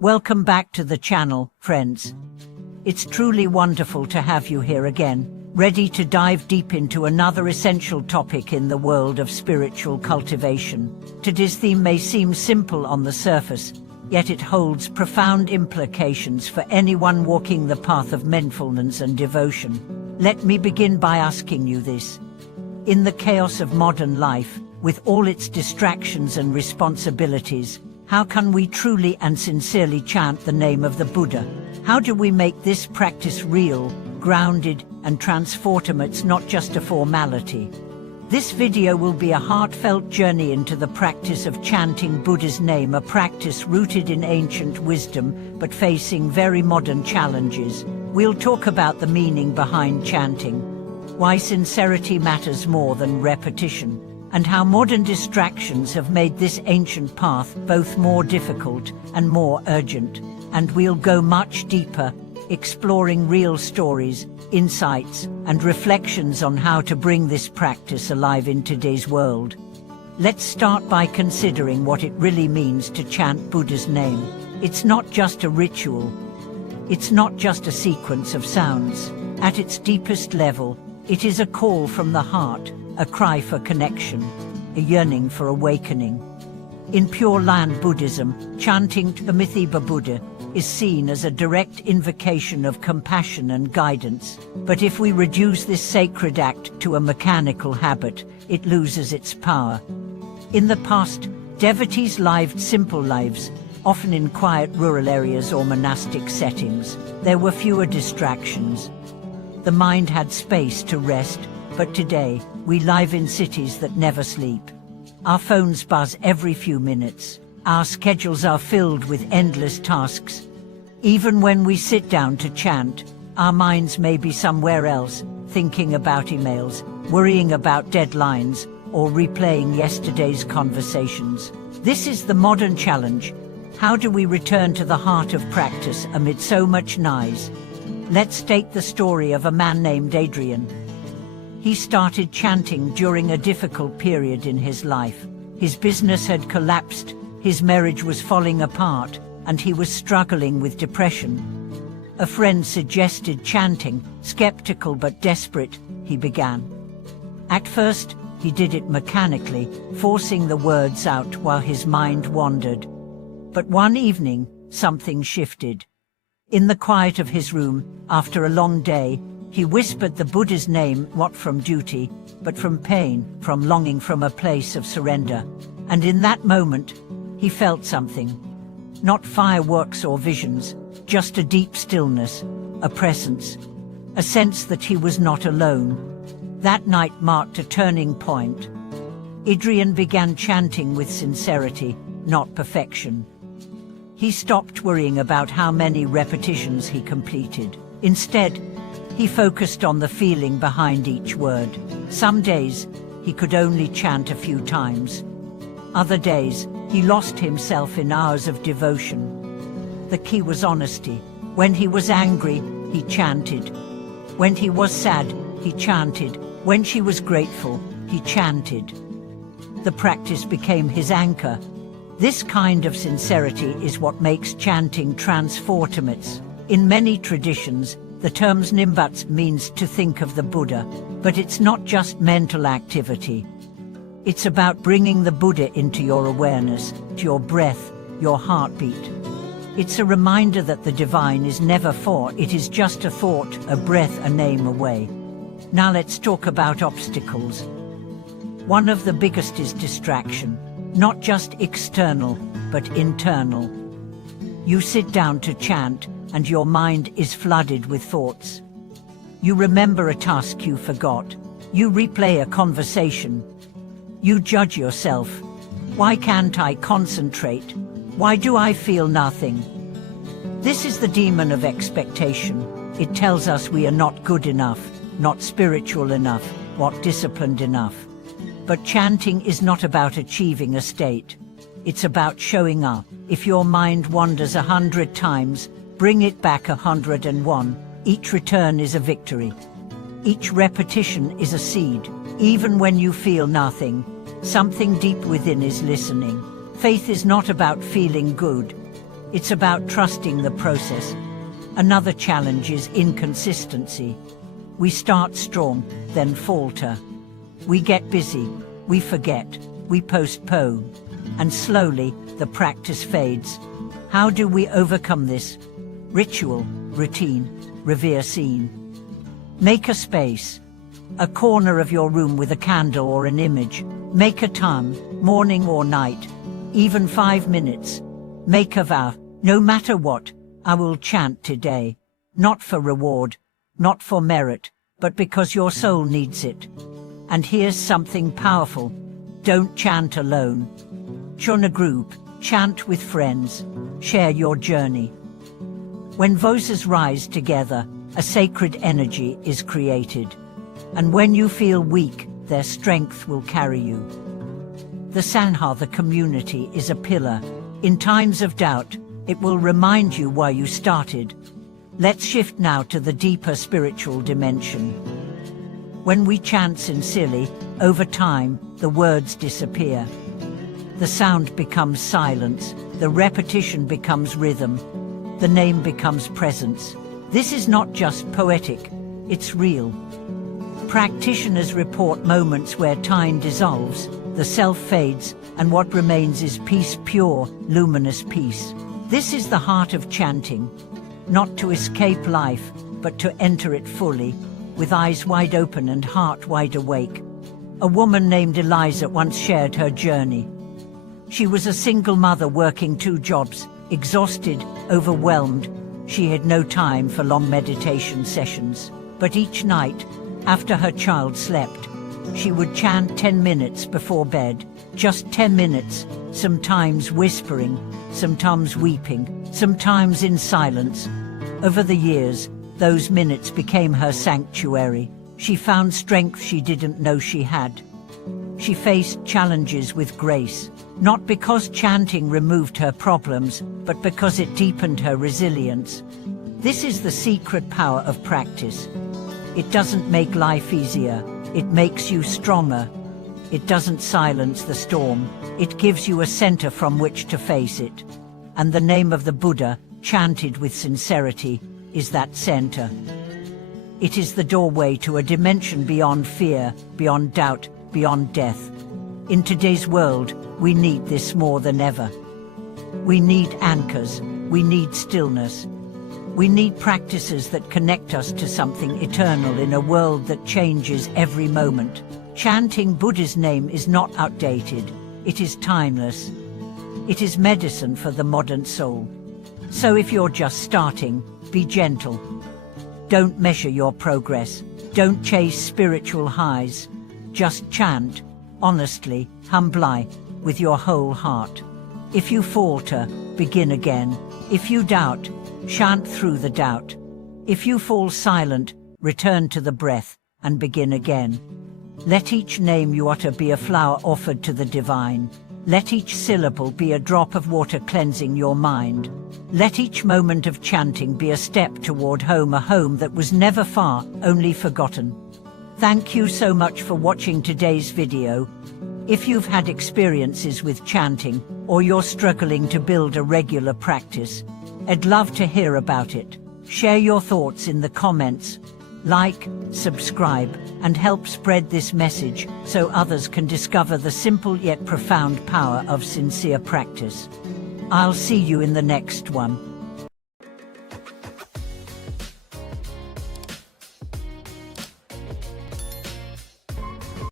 Welcome back to the channel, friends. It's truly wonderful to have you here again, ready to dive deep into another essential topic in the world of spiritual cultivation. Today's theme may seem simple on the surface, yet it holds profound implications for anyone walking the path of mindfulness and devotion. Let me begin by asking you this. In the chaos of modern life, with all its distractions and responsibilities, how can we truly and sincerely chant the name of the Buddha? How do we make this practice real, grounded, and transformative? It's not just a formality. This video will be a heartfelt journey into the practice of chanting Buddha's name, a practice rooted in ancient wisdom but facing very modern challenges. We'll talk about the meaning behind chanting, why sincerity matters more than repetition, and how modern distractions have made this ancient path both more difficult and more urgent. And we'll go much deeper, exploring real stories, insights, and reflections on how to bring this practice alive in today's world. Let's start by considering what it really means to chant Buddha's name. It's not just a ritual. It's not just a sequence of sounds. At its deepest level, it is a call from the heart, a cry for connection, a yearning for awakening. In Pure Land Buddhism, chanting Amitabha Buddha is seen as a direct invocation of compassion and guidance. But if we reduce this sacred act to a mechanical habit, it loses its power. In the past, devotees lived simple lives, often in quiet rural areas or monastic settings. There were fewer distractions. The mind had space to rest. But today, we live in cities that never sleep. Our phones buzz every few minutes. Our schedules are filled with endless tasks. Even when we sit down to chant, our minds may be somewhere else, thinking about emails, worrying about deadlines, or replaying yesterday's conversations. This is the modern challenge. How do we return to the heart of practice amid so much noise? Let's take the story of a man named Adrian. He started chanting during a difficult period in his life. His business had collapsed, his marriage was falling apart, and he was struggling with depression. A friend suggested chanting. Skeptical but desperate, he began. At first, he did it mechanically, forcing the words out while his mind wandered. But one evening, something shifted. In the quiet of his room, after a long day, he whispered the Buddha's name, not from duty, but from pain, from longing, from a place of surrender. And in that moment, he felt something. Not fireworks or visions, just a deep stillness, a presence, a sense that he was not alone. That night marked a turning point. Adrian began chanting with sincerity, not perfection. He stopped worrying about how many repetitions he completed. Instead, he focused on the feeling behind each word. Some days, he could only chant a few times. Other days, he lost himself in hours of devotion. The key was honesty. When he was angry, he chanted. When he was sad, he chanted. When she was grateful, he chanted. The practice became his anchor. This kind of sincerity is what makes chanting transformative. In many traditions, the term nimbuts means to think of the Buddha, but it's not just mental activity. It's about bringing the Buddha into your awareness, to your breath, your heartbeat. It's a reminder that the divine is never far, it is just a thought, a breath, a name away. Now let's talk about obstacles. One of the biggest is distraction, not just external, but internal. You sit down to chant, and your mind is flooded with thoughts. You remember a task you forgot. You replay a conversation. You judge yourself. Why can't I concentrate? Why do I feel nothing? This is the demon of expectation. It tells us we are not good enough, not spiritual enough, not disciplined enough. But chanting is not about achieving a state. It's about showing up. If your mind wanders 100 times, bring it back 101. Each return is a victory. Each repetition is a seed. Even when you feel nothing, something deep within is listening. Faith is not about feeling good. It's about trusting the process. Another challenge is inconsistency. We start strong, then falter. We get busy, we forget, we postpone, and slowly the practice fades. How do we overcome this? Ritual, routine, revere scene. Make a space. A corner of your room with a candle or an image. Make a time, morning or night, even 5 minutes. Make a vow, no matter what, I will chant today. Not for reward, not for merit, but because your soul needs it. And here's something powerful. Don't chant alone. Join a group, chant with friends, share your journey. When voices rise together, a sacred energy is created. And when you feel weak, their strength will carry you. The Sangha, the community, is a pillar. In times of doubt, it will remind you why you started. Let's shift now to the deeper spiritual dimension. When we chant sincerely, over time, the words disappear. The sound becomes silence, the repetition becomes rhythm, the name becomes presence. This is not just poetic, it's real. Practitioners report moments where time dissolves, the self fades, and what remains is peace, pure, luminous peace. This is the heart of chanting, not to escape life, but to enter it fully, with eyes wide open and heart wide awake. A woman named Eliza once shared her journey. She was a single mother working 2 jobs, exhausted, overwhelmed. She had no time for long meditation sessions. But each night, after her child slept, she would chant 10 minutes before bed. Just 10 minutes, sometimes whispering, sometimes weeping, sometimes in silence. Over the years, those minutes became her sanctuary. She found strength she didn't know she had. She faced challenges with grace, not because chanting removed her problems, but because it deepened her resilience. This is the secret power of practice. It doesn't make life easier, it makes you stronger. It doesn't silence the storm, it gives you a center from which to face it. And the name of the Buddha, chanted with sincerity, is that center. It is the doorway to a dimension beyond fear, beyond doubt, beyond death. In today's world, we need this more than ever. We need anchors, we need stillness. We need practices that connect us to something eternal in a world that changes every moment. Chanting Buddha's name is not outdated, it is timeless. It is medicine for the modern soul. So if you're just starting, be gentle. Don't measure your progress. Don't chase spiritual highs. Just chant, honestly, humbly, with your whole heart. If you falter, begin again. If you doubt, chant through the doubt. If you fall silent, return to the breath and begin again. Let each name you utter be a flower offered to the divine. Let each syllable be a drop of water cleansing your mind. Let each moment of chanting be a step toward home, a home that was never far, only forgotten. Thank you so much for watching today's video. If you've had experiences with chanting, or you're struggling to build a regular practice, I'd love to hear about it. Share your thoughts in the comments. Like, subscribe, and help spread this message so others can discover the simple yet profound power of sincere practice. I'll see you in the next one.